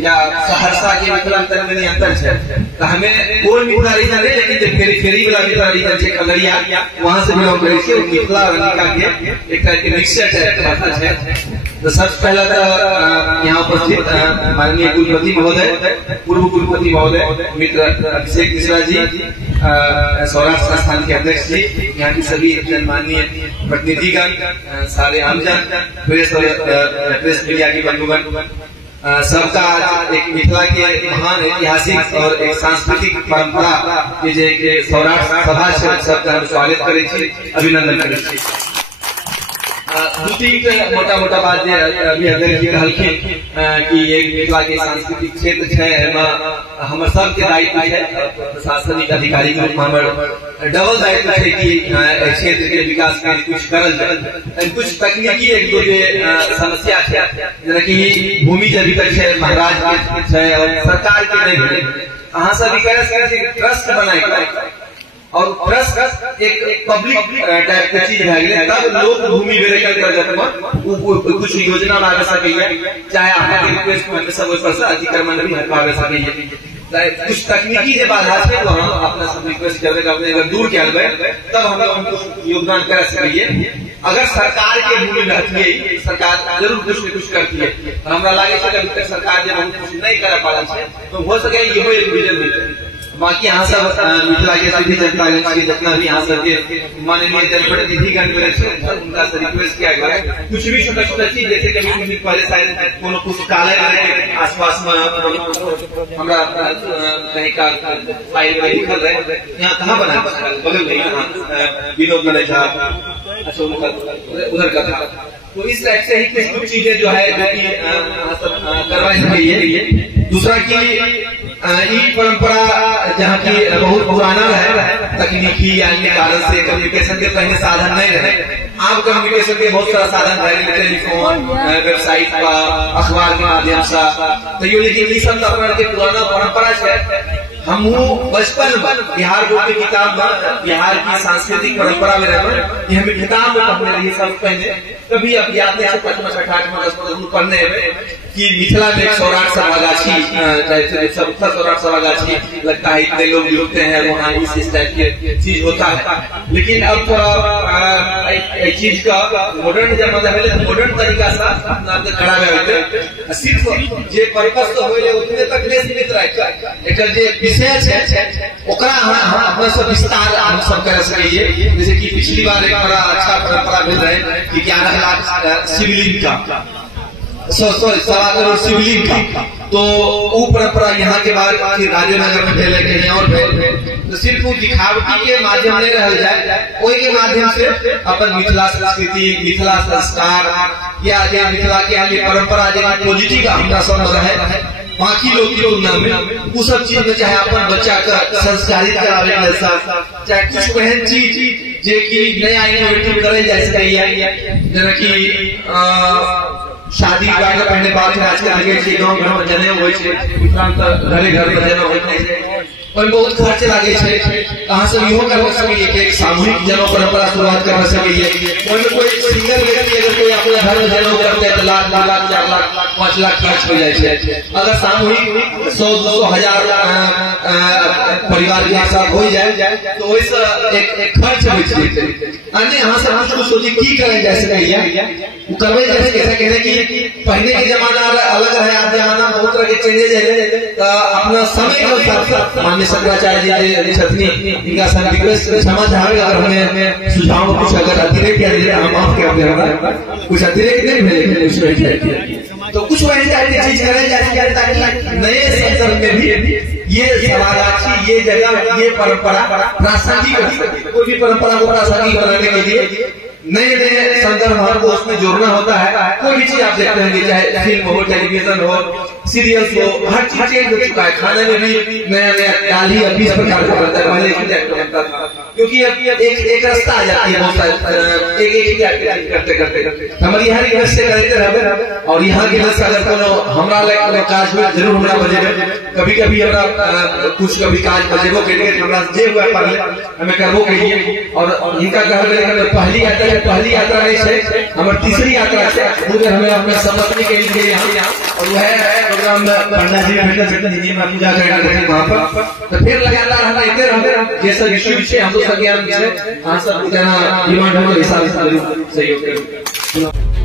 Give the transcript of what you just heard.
या सहरसा के मिथिलांचल में अंतर है, तो हमें कोई मिथिला रीजन नहीं, लेकिन फेरी वाला मिथिला रीजन है खगड़िया, वहां से बिलोंग करे छे। मिथिला के एक तरह के मिक्सचर है। तो सबसे पहला तो यहाँ उपस्थित माननीय कुलपति महोदय, पूर्व कुलपति महोदय मित्र अभिषेक मिश्रा जी, सौराष्ट्र संस्थान के अध्यक्ष जी, यहाँ की सभी माननीय प्रतिनिधिगण, सारे आमजन, प्रेस मीडिया के बंधुगण, सबका आज एक मिथिला के महान ऐतिहासिक और एक सांस्कृतिक परंपरा के जे सौराष्ट्र सभा से सबका स्वागत करे छी, अभिनंदन करे छी। दू तीन मोटा मोटा बात अभी अध्यक्ष जी कहलखिन कि एक मिथिला के सांस्कृतिक क्षेत्र है, हमर सबके दायित्व है, प्रशासनिक अधिकारी के रूप में हमर डबल दायित्व है कि क्षेत्र के विकास के कुछ करल जाए। कुछ तकनीकी एक दो समस्या है, जेना कि भूमि के भीतर है, महाराज के है और सरकार के नहीं है, अहाँ सब ट्रस्ट बनाए और ट्रस्ट एक पब्लिक टाइप के चीज है, तब लोग भूमि कुछ योजना में आगे सके, चाहे आपके रिक्वेस्ट सब पर अतिक्रमण भी हटा सके। कुछ तकनीकी जो बाधा है वो हम अपना सब रिक्वेस्ट कर अगर दूर किया गए तब हम योगदान कर सके। अगर सरकार के भूमि रहती है, सरकार जरूर कुछ न कुछ करती है, हमारा लगे अभी तक सरकार जब हम कुछ नहीं कर पा रहा है तो हो सके ये विजन। बाकी यहाँ सब मिथिला के सभी जनता के जितना भी यहाँ सब माननीय जनप्रतिनिधिगण उनका से रिक्वेस्ट किया गया है, कुछ भी छोटा छोटा चीज जैसे कभी पहले शायद कोनो पुस्तकालय रहे आसपास में हमारा कहीं का फाइल में लिखल रहे, यहाँ कहाँ बना बगल में यहाँ विनोद नरेश अच्छा उधर का था। तो इस टाइप से ही कुछ चीजें जो है जो कि करवाई गई है। दूसरा की ये परंपरा जहाँ की बहुत पुराना है, तकनीकी या अन्य कारण से कम्युनिकेशन के पहले साधन नहीं रहे, अब कम्युनिकेशन के बहुत सारा साधन रहे, टेलीफोन, वेबसाइट का, अखबार के माध्यम से, तो ये लेकिन सब के पुराना परंपरा है। हम बचपन बिहार बोर्ड की किताब बिहार की सांस्कृतिक परंपरा में रहे, हमें किताब में पढ़ने रही सब पहले, कभी अब याद नहीं पढ़ने कि मिथिला में एक सौराष्ट्र सभागाछी, सौराष्ट्र सभागाछी लगता है, इतने लोग जुड़ते हैं वहाँ, इस टाइप के चीज होता है। लेकिन अब चीज का मॉडर्न जमाना है तो मॉडर्न तरीका से खड़ा है, सिर्फ जे पर्पस तो हो उतने तक नहीं सीमित रहे, जे विषय है ओकरा हम अपना सब विस्तार हम सब कर सके। जैसे कि पिछली बार एक बड़ा अच्छा परंपरा मिल रहा है कि 11 लाख शिवलिंग का, सॉरी 1.25 करोड़ शिवलिंग का, तो वो परंपरा यहाँ के बाद राजेनगर में फैले कहीं और तो सिर्फ दिखावटी के माध्यम नहीं रह जाए, कोई के माध्यम से अपन मिथिला संस्कृति, मिथिला संस्कार या मिथिला के अन्य परंपरा जो पॉजिटिव हमारा सब रहे बाकी लोग की तुलना में वो सब चीज में, चाहे अपन बच्चा का संस्कारित करावे के साथ, चाहे कुछ वहन चीज जे की नया इनोवेटिव करे जा सके, जेना कि शादी विवाह के पहले बात है, आजकल लगे गाँव घर में जनेऊ हो घरे घर में जनेऊ होते और बहुत खर्च लगे अहाँ सब इहो कर सके, एक सामूहिक जनेऊ परंपरा शुरुआत कर सके। कोई सिंगल व्यक्ति अगर कोई अपने घर में जनेऊ करते हैं तो लाख 2 लाख 4 लाख 5 लाख खर्च हो जाए। अगर सामूहिक 100-200 हजार परिवार के साथ हो जाए तो वैसे एक खर्च हो यहाँ से हम कुछ सोचे की करें जा सके, करवे जैसे कैसे कहने की पहले के जमाना अलग है, आज जमाना बहुत तरह के चेंजेज है, तो अपना समय के साथ माननीय शंकराचार्य जी छतनी इनका सब रिक्वेस्ट क्षमा चाहेंगे अगर हमें सुझाव कुछ अगर अतिरिक्त या हम माफ कर कुछ अतिरिक्त नहीं मिले तो कुछ वैसे चीज करें जाए ताकि नए संदर्भ में भी ये सभागाछी, ये जगह, ये परंपरा प्रासंगिक, कोई भी परंपरा को प्रासंगिक बनाने के लिए नए नए संदर्भ को उसमें जोड़ना होता है। कोई भी चीज आप देखते हैं, चाहे फिल्म हो, टेलीविजन हो, सीरियल्स हो, हर चीज चेंज हो चुका है। खाने में भी नया नया 40-20 प्रकार का बनता है, पहले बनता था क्योंकि अब एक रास्ता आ जाती है, बहुत सारे एक करते करते हमारी यहाँ की से करते रहे और यहाँ की अगर हमारा काज में जरूर हमारा बजेगा, कभी कभी हमारा कुछ कभी काज बजेबो के लिए हमारा जे हुआ पहले हमें करबो के लिए। और इनका कहते पहली यात्रा नहीं है, हमारी तीसरी यात्रा है हमें अपने समझने के लिए यहाँ और वह प्रोग्राम में पंडा जी भेटल छथिन जी में पूजा करना छथिन वहां पर तो फिर लगातार हम एते रहते जे सब इश्यू छै हम सब ज्ञान छै अहाँ सब जना डिमांड हो हिसाब से सहयोग करू।